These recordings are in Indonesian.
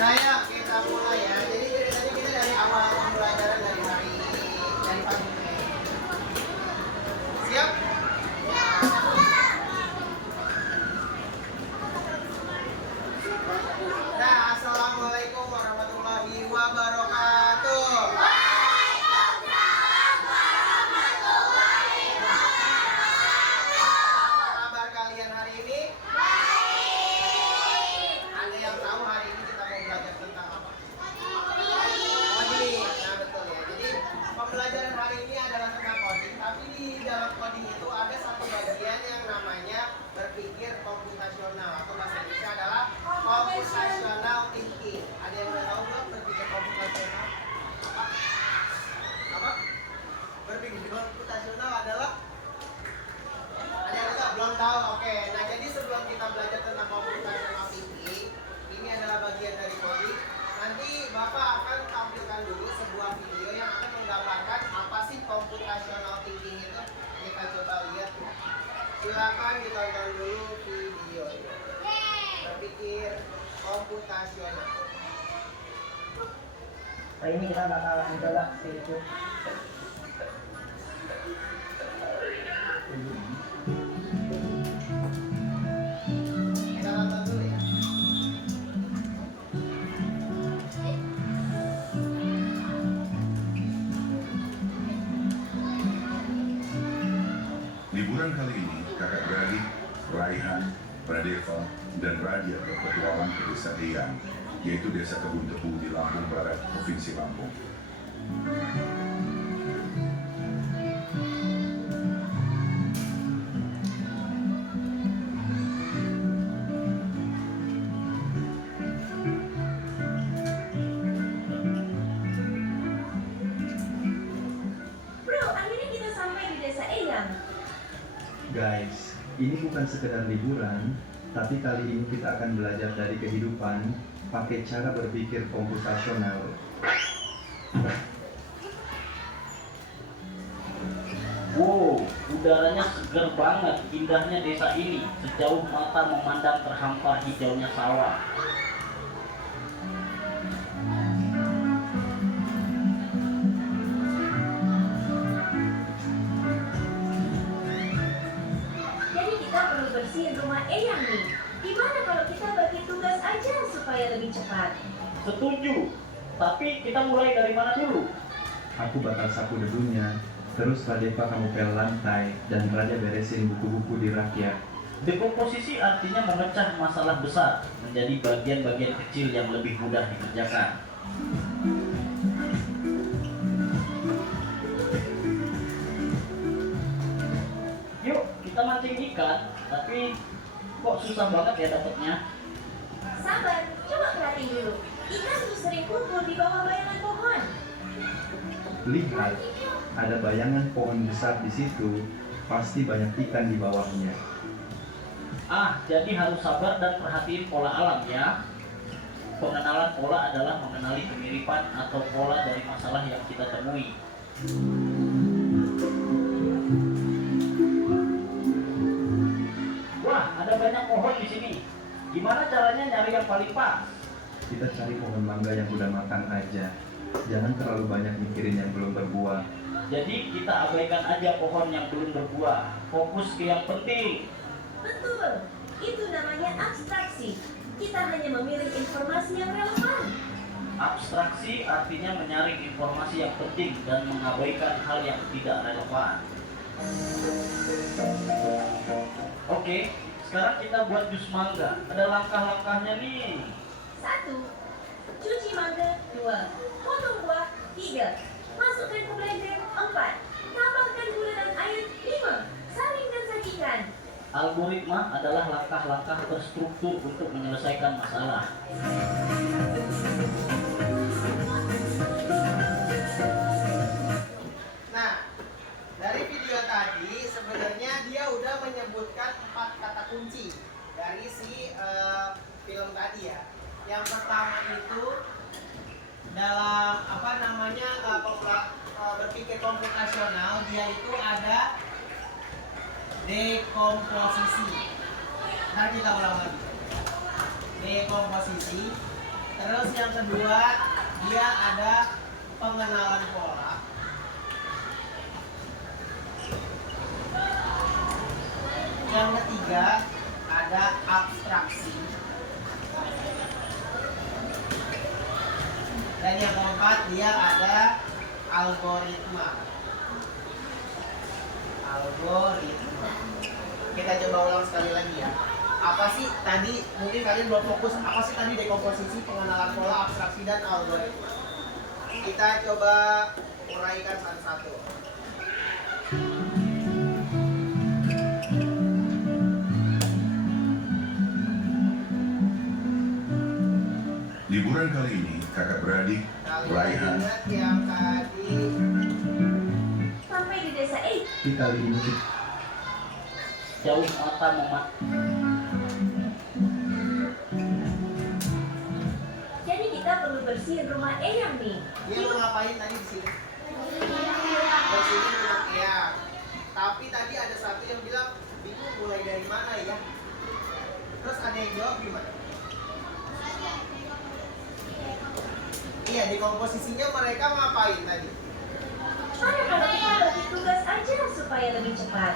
Nah ya, kita mulai ya. Jadi ceritanya kita dari awal pembelajaran dari pagi ini. Siap? Nah, assalamualaikum warahmatullahi wabarakatuh. Apa kabar kalian hari ini? Ada yang tahu hari ini kita mau belajar tentang apa? Coding. Nah betul ya. Jadi pembelajaran hari ini adalah tentang coding. Tapi di dalam coding itu ada satu bagian yang namanya berpikir komputasional atau bahasa Inggrisnya adalah computational thinking. Ada yang udah tahu belum berpikir komputasional? Apa? Berpikir komputasional adalah ada yang tahu? Belum tahu? Oke. Nah jadi sebelum kita belajar tentang computational thinking, ini adalah bagian dari coding. Nanti Bapak akan tampilkan dulu sebuah video yang akan menggambarkan apa sih computational thinking itu. Kita coba lihat. Silakan ditonton dulu video ini. Berpikir komputasional. Hari ini kita bakal mencoba yaitu Kita tonton dulu ya. Liburan kali ini, kakak beradik, Raihan, Pradeva, dan Radia berpetualang ke desa Eyang, yaitu desa Kebun Tebu di Lampung Barat, Provinsi Lampung. Bro, akhirnya kita sampai di desa Eyang. Guys, ini bukan sekedar liburan, tapi kali ini kita akan belajar dari kehidupan pakai cara berpikir komputasional. Wow, udaranya segar banget, indahnya desa ini. Sejauh mata memandang terhampar hijaunya sawah. Jadi kita perlu bersihin rumah Eyang nih. Gimana kalau kita bagi tugas aja supaya lebih cepat? Setuju, tapi kita mulai dari mana dulu? Aku bakal sapu debunya, terus Pradeva kamu pel lantai, dan Raja beresin buku-buku di rak ya. Dekomposisi artinya memecah masalah besar menjadi bagian-bagian kecil yang lebih mudah dikerjakan. Yuk, kita mancing ikan, tapi kok susah banget ya dapetnya? Sabar, coba perhatiin dulu. Ikan tuh sering kumpul di bawah bayangan pohon. Lihat, ada bayangan pohon besar di situ, pasti banyak ikan di bawahnya. Ah, jadi harus sabar dan perhatiin pola alam ya. Pengenalan pola adalah mengenali kemiripan atau pola dari masalah yang kita temui. Wah, ada banyak pohon di sini. Gimana caranya nyari yang paling pas? Kita cari pohon mangga yang udah matang aja. Jangan terlalu banyak mikirin yang belum berbuah. Jadi kita abaikan aja pohon yang belum berbuah. Fokus ke yang penting. Betul, itu namanya abstraksi. Kita hanya memilih informasi yang relevan. Abstraksi artinya menyaring informasi yang penting dan mengabaikan hal yang tidak relevan. Oke, sekarang kita buat jus mangga. Ada langkah-langkahnya nih. 1. Cuci mangga. 2. Potong buah. 3. Masukkan ke blender. 4. Tambahkan gula dan air. 5. Saring dan sajikan. Algoritma adalah langkah-langkah terstruktur untuk menyelesaikan masalah. Nah, dari video tadi sebenarnya dia udah menyebutkan 4 kata kunci dari si film tadi ya. Yang pertama itu dalam apa namanya berpikir komputasional, dia itu ada dekomposisi. Ntar kita ulang lagi. Dekomposisi. Terus yang kedua, dia ada pengenalan pola. Yang ketiga, ada abstraksi. Dan yang keempat, dia ada algoritma. Algoritma. Kita coba ulang sekali lagi ya. Apa sih tadi, mungkin kalian belum fokus, apa sih tadi dekomposisi, pengenalan pola, abstraksi, dan algoritma. Kita coba uraikan satu-satu. Liburan kali ini, kakak beradik, Kalian Raihan, ingat yang tadi Sampai di desa A. Tapi kali ini Jauh mata memat. Jadi kita perlu bersihin rumah Eyang nih. dia mau ngapain tadi di sini? Bersihin rumah Eyang. Tapi tadi ada satu yang bilang, bingung mulai dari mana ya? Terus ada yang jawab gimana? Iya, di komposisinya mereka ngapain tadi? Mana kalau kita bagi tugas aja supaya lebih cepat.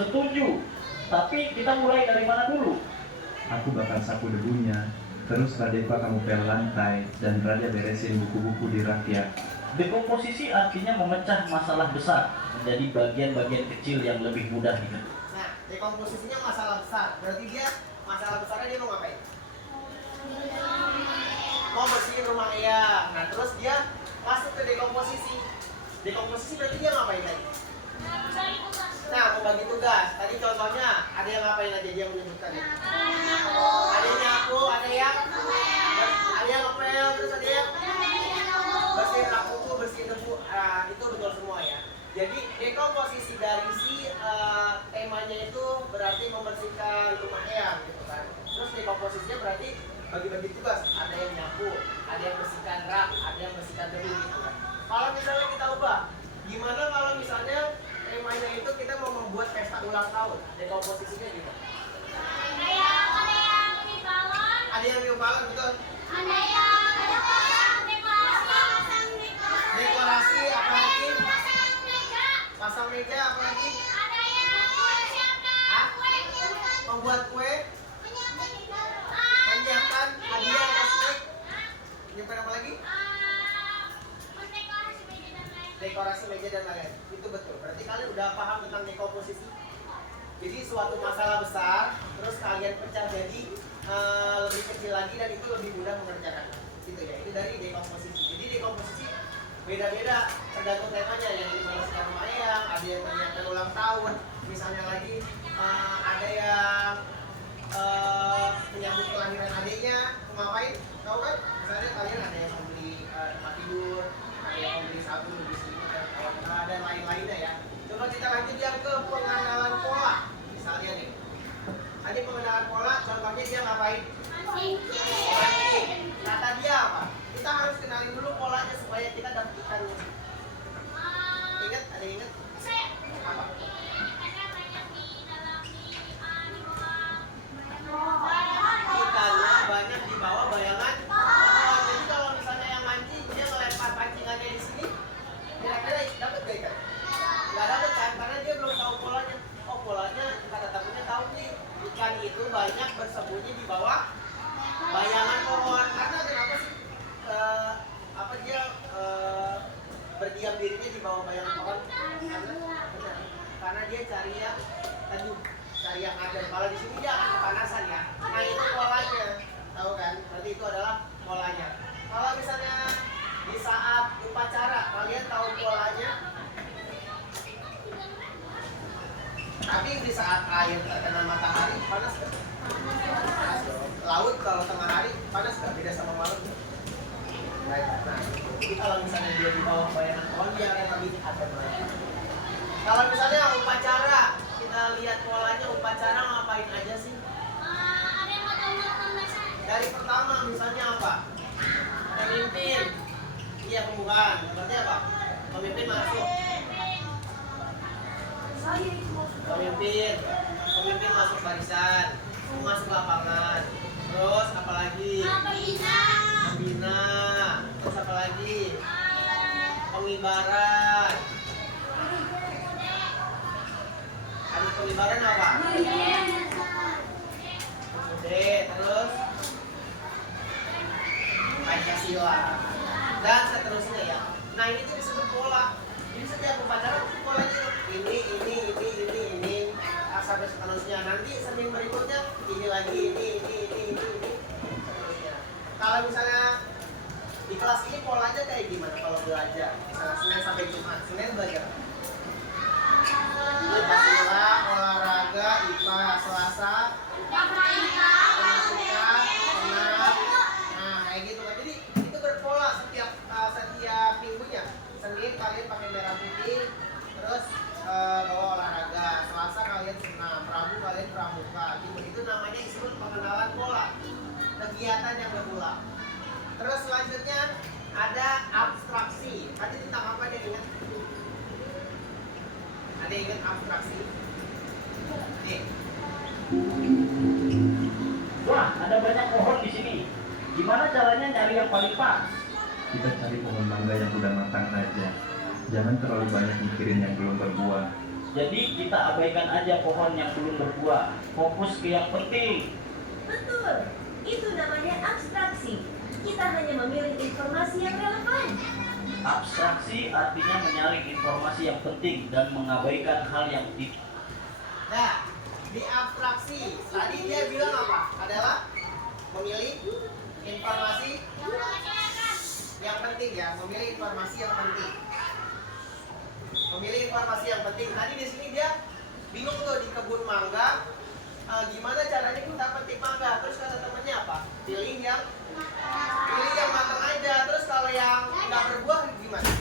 Setuju. Tapi kita mulai dari mana dulu? aku bakal sapu debunya, terus Radeva kamu pel lantai, dan Raja beresin buku-buku di rak ya. Dekomposisi artinya memecah masalah besar menjadi bagian-bagian kecil yang lebih mudah dimengerti. Nah, dekomposisinya masalah besar. Berarti dia, masalah besarnya dia mau ngapain? Mau bersihin rumah Eyang. Nah, terus dia masuk ke dekomposisi. Dekomposisi berarti dia ngapain tadi? Nah, mau bagi tugas. Tadi contohnya, ada yang ngapain aja dia menyebutkan ya? Ada yang nyapu, ada yang ngepel, terus ada yang bersihin rak buku, bersihin debu. Itu betul semua ya. Jadi dekomposisi dari si temanya itu berarti membersihkan rumah Eyang gitu kan. Terus dekomposisinya berarti bagi-bagi tugas. Ada yang nyapu, ada yang bersihkan rak, ada yang bersihkan debu gitu kan. Kalau misalnya kita ubah, gimana kalau misalnya temanya itu kita mau membuat pesta ulang tahun? Dekomposisinya gitu. Ada yang diumpalan betul. Dekorasi apa lagi? Pasang meja apa lagi? Hah? Membuat kue, menyiapkan hadiah kosmetik. Menyiapkan apa lagi? Dekorasi meja dan lain. Itu betul. Berarti kalian udah paham tentang dekomposisi. Jadi suatu masalah besar, terus kalian pecah jadi lebih kecil lagi dan itu lebih mudah mengerjakan. Gitu ya. Itu dari dekomposisi. Jadi dekomposisi beda-beda tergantung temanya. Yang ini membersihkan rumah Eyang, ada yang menyiapkan ulang tahun, misalnya lagi ada yang menyambut kelahiran adiknya, mau ngapain? Tahu kan? Misalnya kalian ada yang membeli tempat tidur, ada yang membeli sabun, membeli selimut dan kawan-kawan dan lain-lainnya ya. Coba kita lanjut yang ke pengenalan pola. Misalnya nih, tadi pengenalan pola, contohnya dia ngapain? Mancing. Kata dia apa? Kita harus kenalin dulu polanya supaya kita dapat ikannya. Ingat? Ada yang ingat? Apa? Ikannya banyak di bawah bayangan pohon. Jadi kalau misalnya yang mancing dia ngelempar pancingannya di sini, kira-kira dapat gak ikan? Nggak dapat kan? Karena dia belum tahu polanya. Oh, polanya kata takutnya tahu nih, ikan itu banyak bersembunyi di bawah bayangan pohon. Karena kenapa sih? Apa dia berdiam dirinya di bawah bayangan pohon? Karena dia cari yang teduh, cari yang adem. Kalau di sini dia akan kepanasan ya. Nah itu polanya, tahu kan? Berarti itu adalah polanya. Kalau misalnya di saat upacara, kalian tahu polanya? Tapi di saat air terkena matahari panas nggak? Panas dong. Laut kalau tengah hari panas nggak? Beda sama malam. Baik. Nah, jadi kalau misalnya dia di bawah bayangan pohon dia akan lebih adem lagi. Kalau misalnya upacara, kita lihat polanya upacara ngapain aja sih? Dari pertama misalnya apa? Pemimpin. Iya, pembukaan. Berarti apa? Pemimpin masuk. Pemimpin masuk barisan, masuk lapangan. Terus apalagi? Membina Pancasila, dan seterusnya ya. Nah ini tuh disebut pola. Jadi setiap upacara polanya ini sampai seterusnya. Nanti Senin berikutnya ini lagi ini seterusnya. Kalau misalnya di kelas ini polanya kayak gimana kalau belajar? Misalnya Senin sampai Jumat, Senin belajar Pancasila, olahraga, IPA, Selasa matematika, senam, nah kayak gitu kan. Jadi itu berpola setiap minggunya. Senin kalian pakai merah putih, terus bawa olahraga. Selasa kalian senam, Rabu kalian pramuka. Gitu itu namanya disebut pengenalan pola, kegiatan yang berulang. Terus selanjutnya ada abstraksi. Tadi tentang apa dia ingat? Ada yang ingat abstraksi? Nih. Wah, ada banyak pohon di sini. Gimana caranya nyari yang paling pas? Kita cari pohon mangga yang udah matang aja. Jangan terlalu banyak mikirin yang belum berbuah. Jadi kita abaikan aja pohon yang belum berbuah. Fokus ke yang penting. Betul, itu namanya abstraksi. Kita hanya memilih informasi yang relevan. Abstraksi artinya menyaring informasi yang penting dan mengabaikan hal yang tidak. Nah, di abstraksi tadi dia bilang apa? Adalah memilih informasi yang penting ya, memilih informasi yang penting. Memilih informasi yang penting. Tadi di sini dia bingung tuh di kebun mangga, gimana caranya kita petik mangga. Terus kata temennya apa? Pilih yang matang aja. Terus kalau yang nggak berbuah gimana?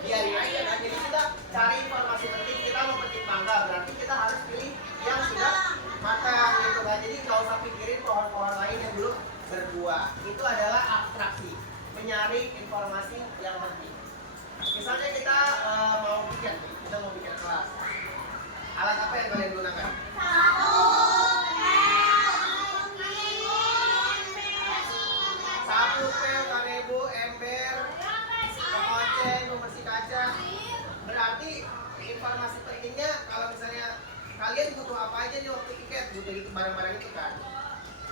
Biarin aja kan. Jadi kita cari informasi penting, kita mau petik mangga, berarti kita harus pilih yang sudah matang gitu kan. Jadi nggak usah pikirin pohon-pohon lain yang belum berbuah. Itu adalah abstraksi, menyaring informasi yang penting. Misalnya kita mau bikin kelas. Alat apa yang kalian gunakan? Sapu, pel, kanebo, ember, pengoceng, pembersih kaca. Berarti informasi pentingnya kalau misalnya kalian butuh apa aja nih waktu tiket, butuh itu barang-barang itu kan.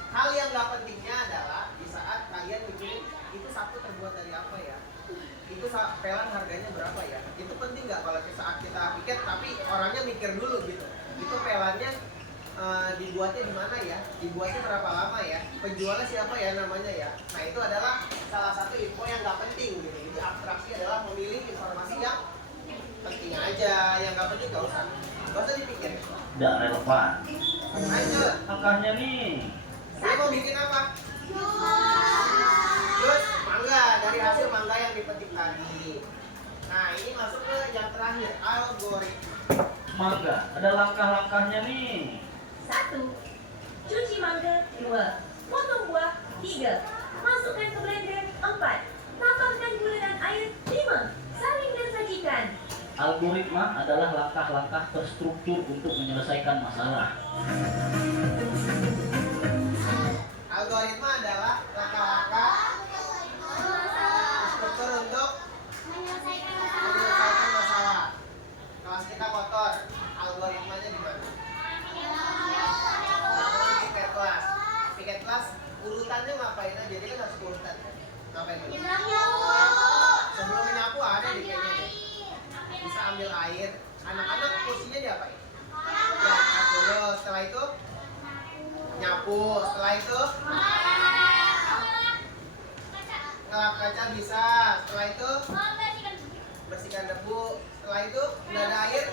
Hal yang nggak pentingnya adalah di saat kalian mikirin itu sapu terbuat dari apa ya, itu pelan harganya berapa ya. Itu penting nggak kalau saat kita tiket tapi orangnya mikir dulu gitu. Itu pelannya dibuatnya di mana ya, dibuatnya berapa lama ya, penjualnya siapa ya namanya ya. Nah itu adalah salah satu info yang nggak penting gitu. Jadi abstraksi adalah memilih informasi yang penting aja, yang nggak penting nggak usah dipikir. Tidak relevan. Lanjut. Angkanya nih. Saya mau bikin apa? Jus mangga, dari hasil mangga yang dipetik tadi. Nah ini masuk ke yang terakhir, algoritma. Mangga, ada langkah-langkahnya nih. 1. Cuci mangga. 2. Potong buah. 3. Masukkan ke blender. 4. Tambahkan gula dan air. 5. Saring dan sajikan. Algoritma adalah langkah-langkah terstruktur untuk menyelesaikan masalah. Algoritma adalah langkah-langkah struktur untuk menyelesaikan masalah. Kelas kita kotor, algoritmanya di mana? Piket kelas. Piket kelas urutannya ngapain aja? Jadi kan harus urutan. Ngapain dulu? Sebelum menyapu ada di kayaknya nih. Bisa ambil air. Anak-anak kursinya diapain? Ya, angkat dulu. Setelah itu nyapu. Setelah itu ngelap kaca bisa. Setelah itu bersihkan debu. Setelah itu udah ada air,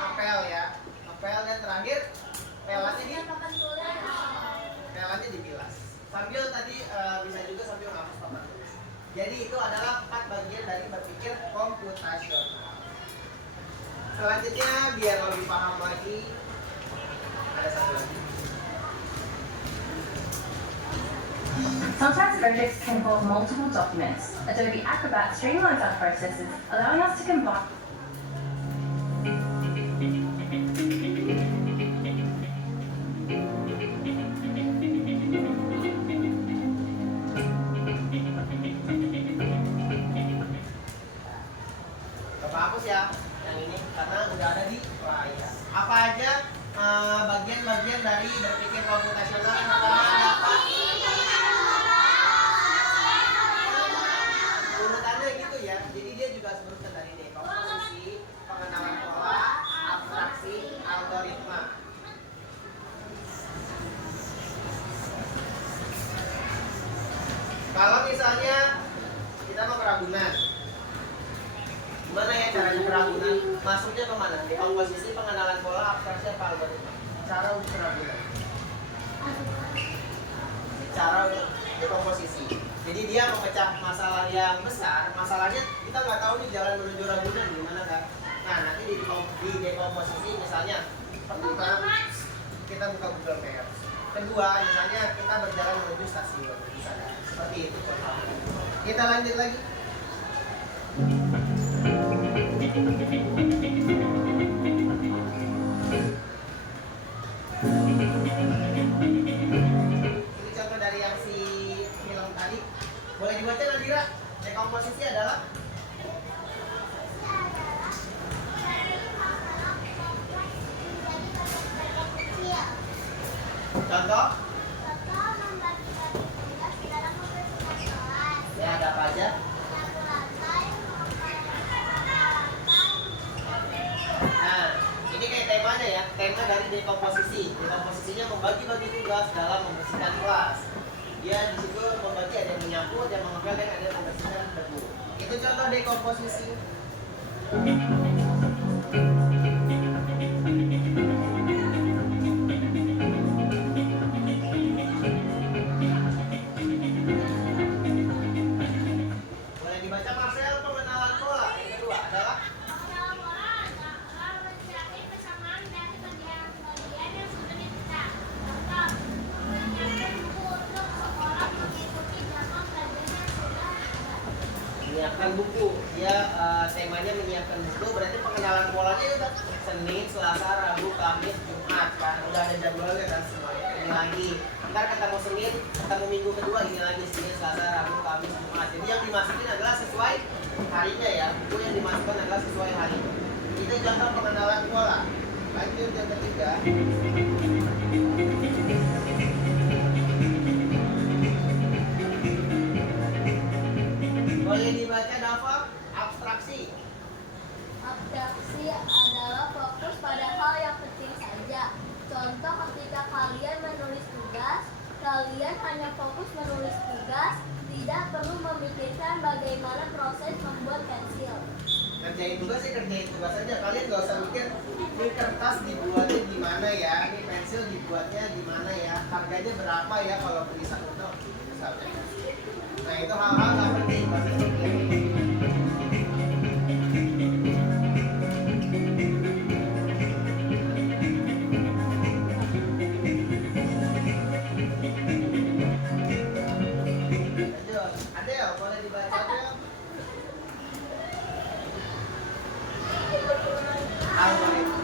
ngepel ya, ngepel, dan terakhir pelannya dibilas. Sambil tadi bisa juga sambil ngapus papan tulis. Jadi itu adalah 4 bagian dari berpikir komputasional. Selanjutnya biar lebih paham lagi, ada satu lagi. Sometimes projects can involve multiple documents. Adobe Acrobat streamlines our processes, allowing us to combine. Bapak hapus ya yang ini karena udah ada di layar. Apa aja bagian-bagian dari berpikir komputasional yang akan dapat? Kalau misalnya kita mau keragunan, gimana ya caranya keragunan? Masuknya kemana? Di komposisi, pengenalan pola, abstraksi, apa algoritma? Cara untuk keragunan. Cara untuk dekomposisi. Jadi dia memecah masalah yang besar. Masalahnya kita nggak tahu nih jalan menuju ragunan gimana kan? Nah nanti di dekomposisi misalnya pertama kita buka Google Maps. Kedua misalnya kita berjalan menuju stasiun. Misalnya seperti itu. Kita lanjut lagi. Ini contoh dari yang si film tadi. Boleh dibaca Nadira? Dekomposisi adalah contoh? Ya ada apa aja? Nah, ini kayak temanya ya, tema dari dekomposisi. Dekomposisinya membagi-bagi tugas dalam membersihkan kelas. Dia di situ membagi, ada yang menyapu, ada yang mengepel, dan ada yang membersihkan debu. Itu contoh dekomposisi. Boleh dibaca Marcel, pengenalan pola. Yang kedua adalah menyiapkan buku. Dia temanya menyiapkan buku, berarti pengenalan polanya itu kan Senin, Selasa, Rabu, Kamis, Jumat kan udah ada jadwalnya kan semuanya. Ini lagi ntar ketemu Senin, ketemu minggu kedua, ini lagi Senin, Selasa, Rabu, Kamis, Jumat. Jadi yang dimasukin adalah sesuai harinya ya, buku yang dimasukkan adalah sesuai hari. Itu contoh pengenalan pola. Lanjut yang ketiga. Boleh dibaca Dava? Abstraksi. Abstraksi adalah fokus pada hal yang kecil saja. Contoh ketika kalian menulis tugas, kalian hanya fokus menulis tugas, tidak perlu memikirkan bagaimana proses membuat pensil. Kerjain tugas sih kerjain tugas aja. Kalian gak usah mikir ini kertas dibuatnya gimana ya, ini pensil dibuatnya gimana ya, harganya berapa ya kalau beli satu tuh misalnya. Nah itu hal-hal gak penting. Adel, boleh dibaca Adel? Algoritma.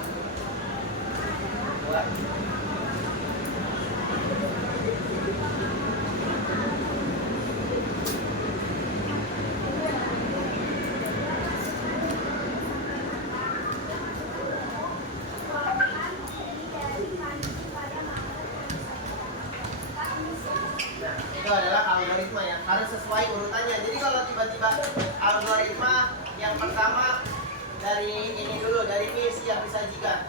Buat. Nah, itu adalah algoritma ya, harus sesuai urutannya. Jadi kalau tiba-tiba algoritma yang pertama dari ini dulu, dari misi yang disajikan.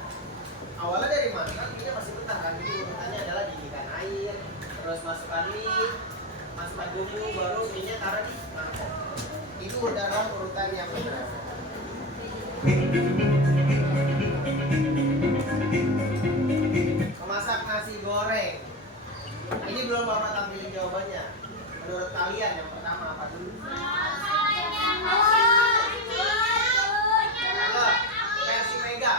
Awalnya dari mana? Kan ini masih mentah kan. Jadi urutannya adalah didihkan air, terus masukkan mie, masukkan bumbu, baru mie-nya taruh di mangkok. Itu dalam urutan yang benar. Memasak nasi goreng. Ini belum Bapak tampilin jawabannya. Menurut kalian yang pertama apa dulu? Versi Vega,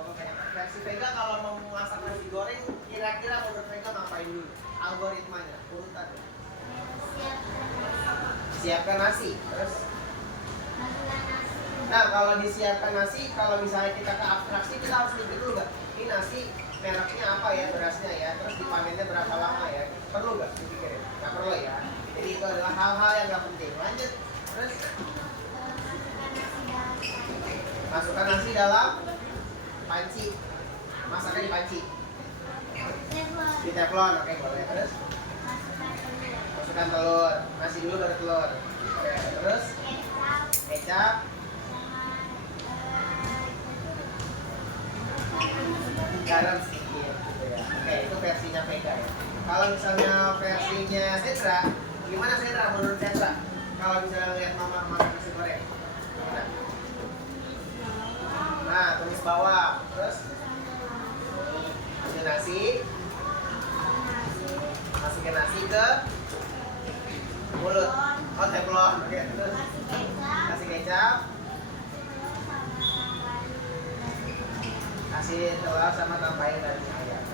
Bapak pengen. Versi Vega kalau mau memasak nasi goreng, kira-kira menurut Vega ngapain dulu? Algoritmanya, urutan. Siapkan nasi, terus? Nah kalau disiapkan nasi, kalau misalnya kita ke abstraksi, kita harus mikir dulu gak? Ini nasi mereknya apa ya, berasnya ya, terus dipanennya berapa lama ya? Perlu gak dipikirin? Gak perlu ya. Jadi itu adalah hal-hal yang gak penting. Lanjut, terus? Masukkan nasi dalam panci. Masakkan di panci. Di teflon, oke boleh. Terus? Masukkan telur. Nasi dulu baru telur. Oke, terus? Kecap. Garam sedikit gitu ya. Oke, itu versinya Vega ya. Kalau misalnya versinya Hendra, Gimana Sandra menurut Sandra? Kalau misalnya lihat mama makan nasi goreng, gimana? Nah, tumis bawang, terus masukin nasi ke mulut. Oh, teflon. Oke, terus kasih kecap, kasih telur sama tambahin daging ayam.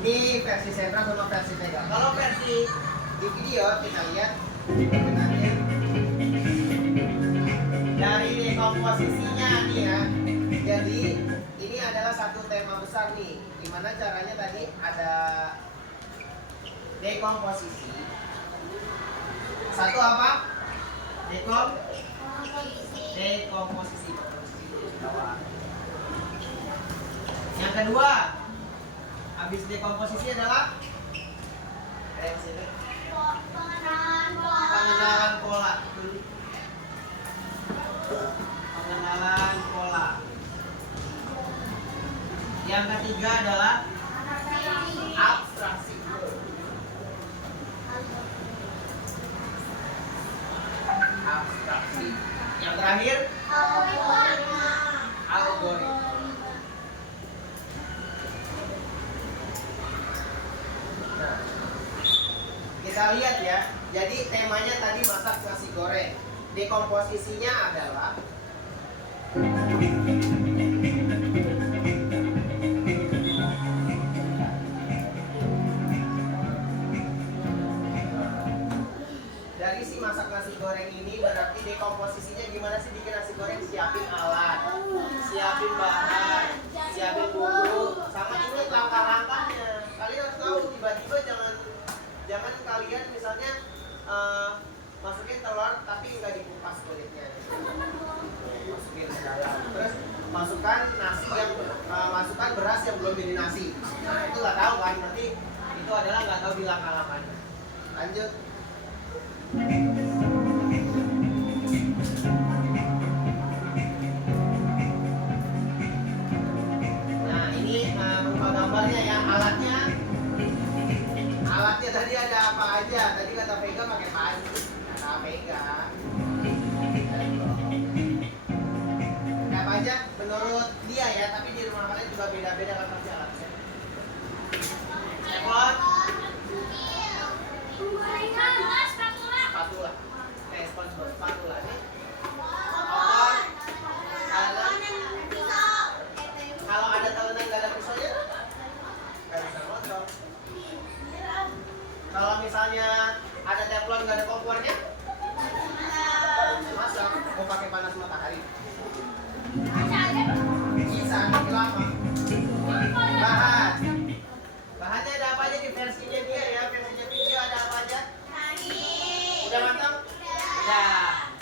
Ini versi Sandra sama versi Vega. Kalau versi di video kita lihat perbedaannya dari dekomposisinya nih ya. Jadi ini adalah satu tema besar nih. Gimana caranya tadi ada dekomposisi. Satu apa? Dekomposisi. Yang kedua, habis dekomposisi adalah pengenalan pola. Pengenalan pola. Yang ketiga adalah abstraksi. Abstraksi. Yang terakhir algoritma. Nah, kita lihat ya. Jadi temanya tadi masak nasi goreng. Dekomposisinya adalah dari si masak nasi goreng ini berarti dekomposisinya gimana sih bikin nasi goreng? Siapin alat, siapin bahan, siapin bumbu, sama ingat langkah-langkahnya. Kalian harus tahu, tiba-tiba jangan kalian misalnya masukin telur tapi nggak dikupas kulitnya, masukin ke dalam, terus masukkan nasi yang masukkan beras yang belum jadi nasi. Nah itu nggak tahu kan, nanti itu adalah nggak tahu di langkah-langkahnya. Lanjut. Nah ini berupa gambarnya ya, alatnya tadi ada apa aja? Tadi kata Vega pakai panci, kata Vega. Ada apa aja? Menurut dia ya, tapi di rumah kalian juga beda-beda kan pasti alatnya. Teflon, spatula, kayak SpongeBob, spatula nih. Motor, kalau ada talenan nggak ada pisaunya, nggak bisa motong. Kalau misalnya ada teflon nggak ada kompornya, masak mau pakai panas matahari. Bisa, tapi lama. Bahannya ada apa aja di versinya dia ya, versinya video ada apa aja? Udah matang? Udah.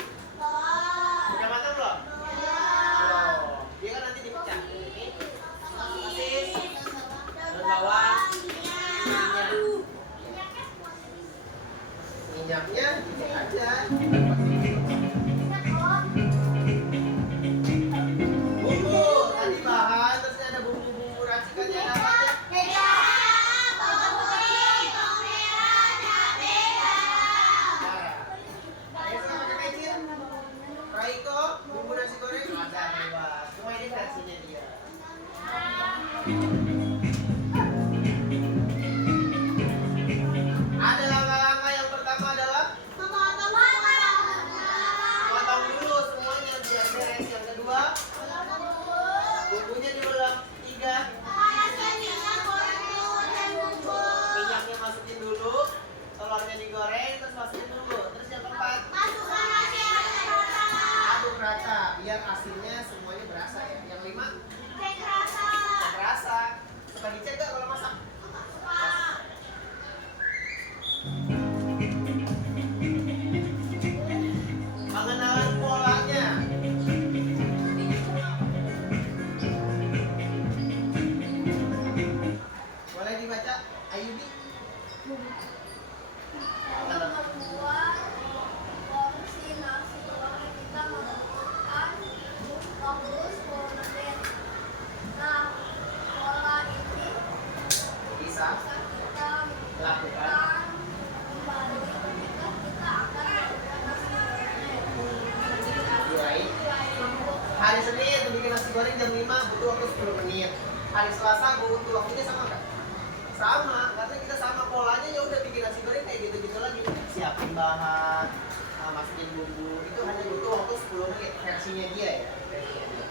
Udah matang belum? Belum. Dia kan nanti dipecah. Ini sosis, daun bawang, minyaknya dikit aja. Bumbu, tadi bahan, terus ada bumbu-bumbu racikannya ada apa aja? Raiko, bumbu nasi goreng ada bebas. Cuma ini versinya dia. Ada langkah-langkah, yang pertama adalah potong dulu semuanya biar beres. Yang kedua, bumbunya diulang. 3, minyaknya masukin dulu, telurnya digoreng, terus masukin dulu. Terus yang keempat, aduk rata biar asinnya semuanya berasa ya. Yang 5, rasa. Hari Senin bikin nasi goreng jam 5 butuh waktu 10 menit. Hari Selasa butuh waktunya sama nggak? Sama, karena kita sama polanya ya udah bikin nasi goreng kayak gitu-gitu lagi. Siapin bahan, masukin bumbu, itu hanya butuh waktu 10 menit versinya dia ya. Versinya dia.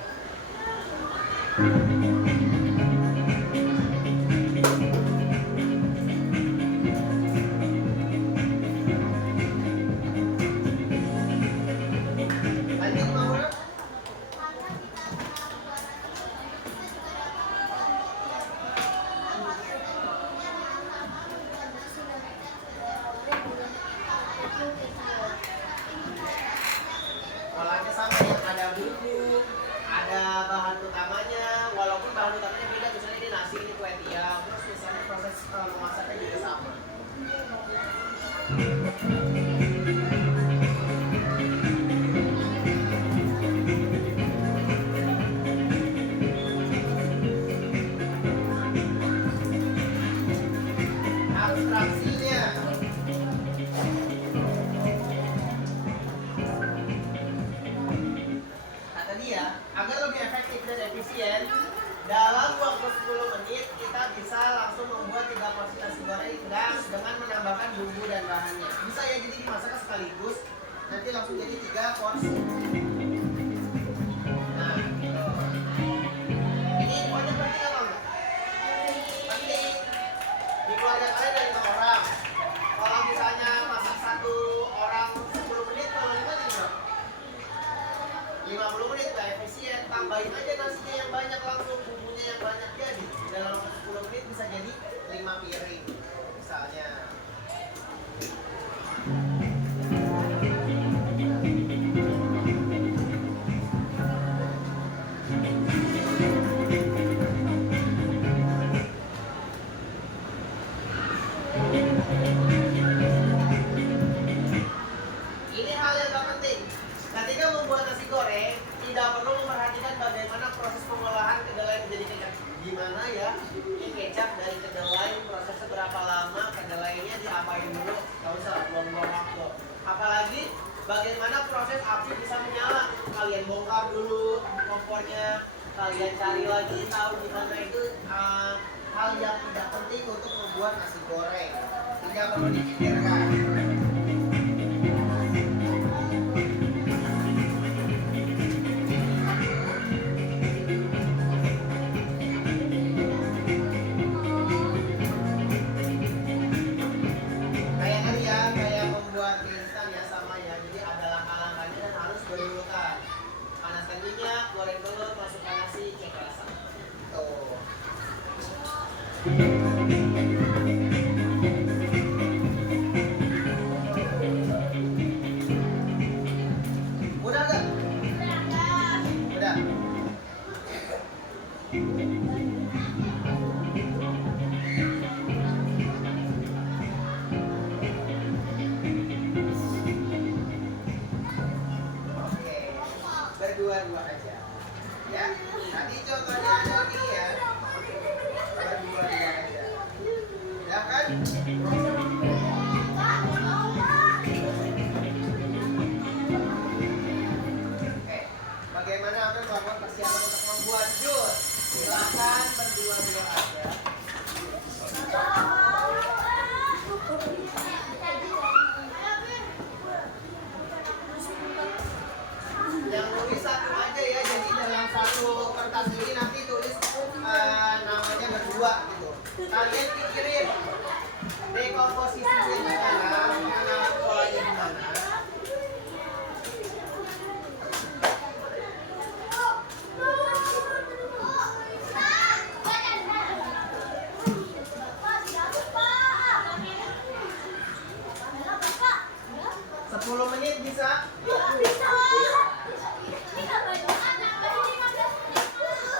Lanjut Maura. Polanya sama ya, ada bumbu, ada bahan utamanya, walaupun bahan utamanya beda, misalnya ini nasi, ini kue tiaw, terus misalnya proses memasaknya juga sama. Abstraksinya. Kata dia, agar lebih efektif dan efisien, dalam waktu 10 menit kita bisa langsung membuat 3 porsi nasi goreng dan dengan menambahkan bumbu dan bahannya. Bisa ya jadi dimasak sekaligus, nanti langsung jadi 3 porsi. Nah, gitu. Ini infonya penting apa enggak? Penting. Di keluarga kalian ada 5 orang. Kalau misalnya masak 1 orang 10 menit, kalau 5 jadi berapa? 50 menit gak efisien, tambahin aja nasinya yang banyak langsung, bumbunya yang banyak, jadi dalam waktu 10 menit bisa jadi 5 piring misalnya. Ini hal yang gak penting. Ketika membuat nasi goreng, tidak perlu memperhatikan bagaimana proses pengolahan kedelai menjadi kecap. Gimana ya? Ini kecap dari kedelai, prosesnya berapa lama, kedelainya diapain dulu, gak usah buang-buang waktu. Apalagi bagaimana proses api bisa menyala. Kalian bongkar dulu kompornya, kalian cari lagi tahu di mana itu hal yang tidak penting untuk membuat nasi goreng. Tidak perlu dipikirkan. Kayak tadi ya, kayak membuat mie instan ya sama ya. Jadi ada langkah-langkahnya dan harus berurutan. Panaskan minyak, goreng telur, masukkan nasi, cek rasa. Tuh. Udah nggak? Udah. Oke, berdua-dua aja. Ya, tadi contohnya ada ini ya. Berdua-dua aja. Ya kan? Oke, bagaimana akan melakukan persiapan untuk membuat jus? Silakan berdua-dua aja. Yang nulis satu aja ya, jadi dalam satu kertas ini nanti tulis namanya berdua gitu. Kalian pikirin dekomposisinya gimana, mengenal polanya gimana. Bisa?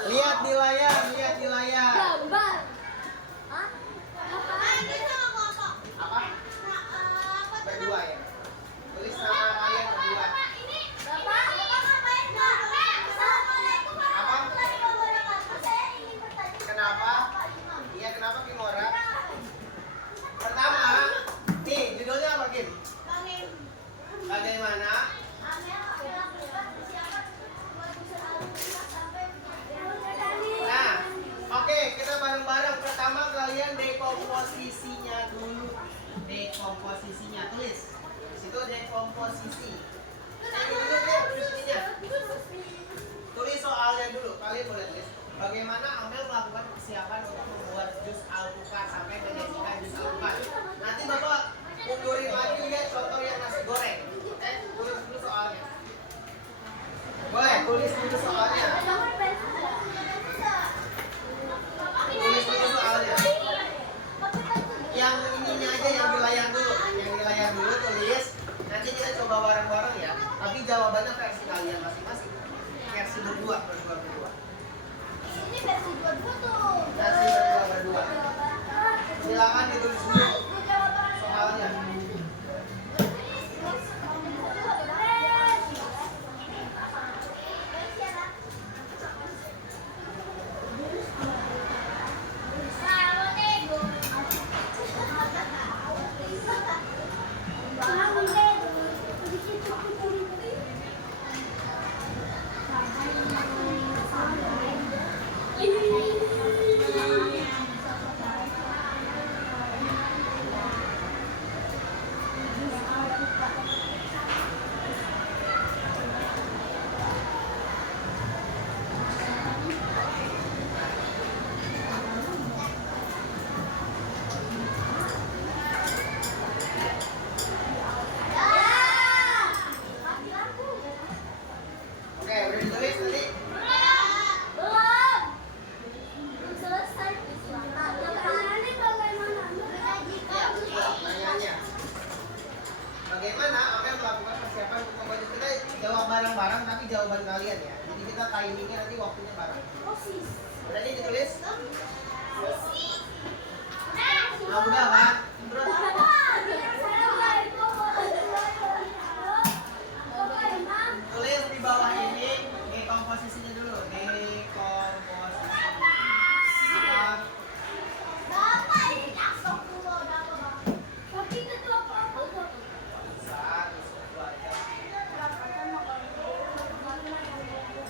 Lihat di layar, lihat di layar. Gambar. Hah? Apa? Apa? Berdua ya. Tulis nama kalian berdua. Bapak ngapain, Kak? Assalamualaikum warahmatullahi wabarakatuh. Saya ingin bertanya. Kenapa? Iya, kenapa Kimora? Pertama, nih judulnya apa Kim? Bagaimana persiapan untuk membuat jus alpukat sampai menjadikan jus alpukat. Nanti Bapak mundurin lagi lihat contoh yang nasi goreng. Tulis dulu soalnya. Boleh, tulis dulu soalnya. Tulis dulu soalnya. Yang ininya aja yang di layar dulu. Yang di layar dulu tulis. Nanti kita coba bareng-bareng ya. Tapi jawabannya versi kalian masing-masing. Versi berdua. Ini versi berdua tuh. Versi berdua. Silakan ditulis dulu soalnya. Oke, udah ditulis tadi? Belum selesai. Ini bagaimana? Ya, pertanyaannya. Bagaimana Amel melakukan persiapan untuk membuat jus? Kita jawab bareng-bareng tapi jawaban kalian ya. Jadi kita timingnya nanti waktunya bareng. Udah nih ditulis? Nah, udah kan? Terus tulis di bawah ini dekomposisinya dulu. Dekomposisi. Bapak ini cakep dulu tapi itu apa?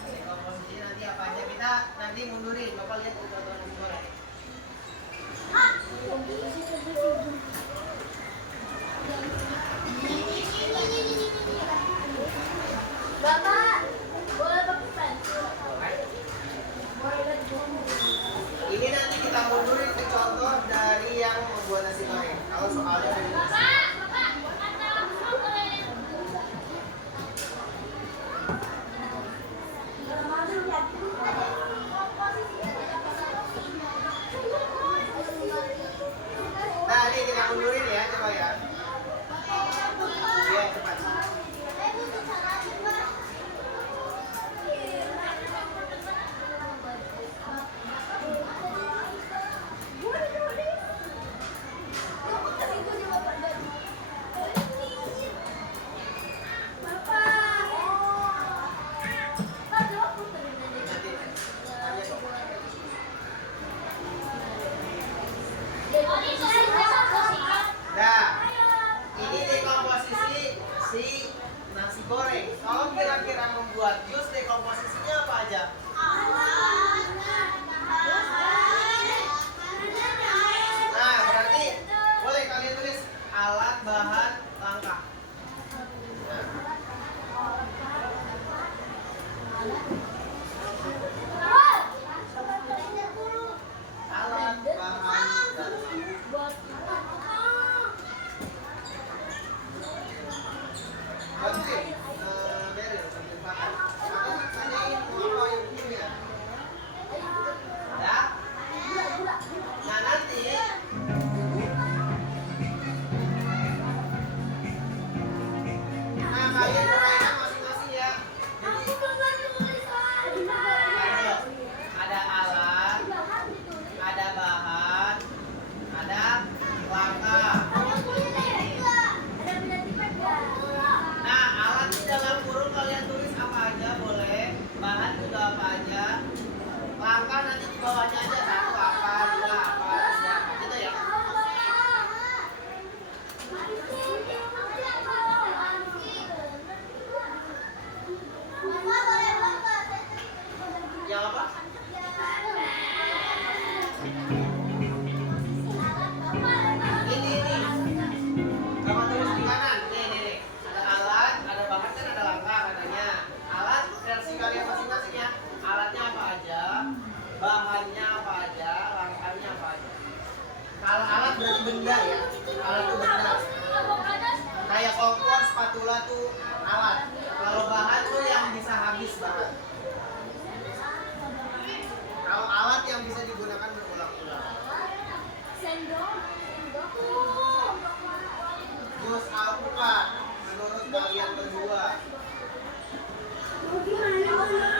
Dekomposisi nanti apa aja kita nanti mundurin. Bapak lihat contoh nasi goreng. Bapak, boleh pakai pensil? Ini nanti kita mundurin ke contoh dari yang membuat nasi goreng. Kalau soalnya dari nasi. Nah, ini kita mundurin ya, coba ya. Iya, cepat. Nah, ini dekomposisi si nasi goreng. Kalau kira-kira membuat jus, dekomposisinya apa aja? Nah, berarti boleh kalian tulis alat bahan langkah. Alat bahan Berarti, Beryl, sambil makan. Atau tanyain mau yang begini ya? Ya? Nah, nanti kalian mulainya masing-masing ya. Jadi ada alat, ada bahan, ada langkah. Nah, alat di dalam kurung kalian tulis apa aja boleh, bahan juga apa aja. Langkah nanti di bawahnya aja, satu apa, dua apa, tiga apa, gitu ya. spatula tuh alat. Kalau bahan tuh yang bisa habis bahan. Kalau alat yang bisa digunakan berulang-ulang. Sendok. Jus alpukat menurut kalian berdua. Gimana?